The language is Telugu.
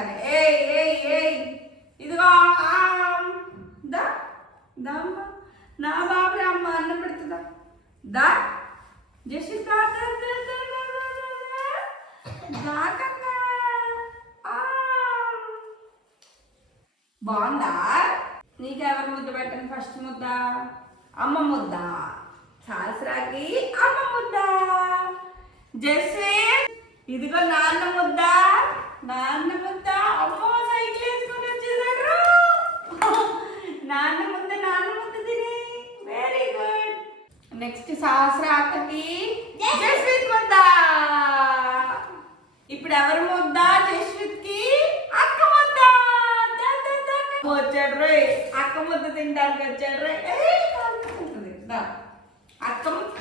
రాగానే ఏయ్ ఏయ్ ఏయ్ ఇదిగో దా దమ్మ నా బాబు అమ్మ అన్నం పెడుతుందా దా జస్ట్ దాకన్నా బాగుందా? నీకెవరు ముద్ద పెట్టండి ఫస్ట్ ముద్ద? అమ్మ ముద్ద. సాస్రాకి అమ్మ ముద్ద. జస్విన్ ఇదిగో నాన్న ముద్ద. నాన్న ముద్ద. అమ్మ సైకిల్ వేసుకొని వచ్చేసాడు. నాన్న ముద్ద తిని. Very good. నెక్స్ట్ సాస్రాకి జస్విన్ ముద్ద. ఇప్పుడు ఎవరి ముద్ద? జస్విత్ కి అక్క ముద్ద. వచ్చాడు రే, అక్క ముద్ద తినడానికి వచ్చాడు రే. అక్క ముద్ద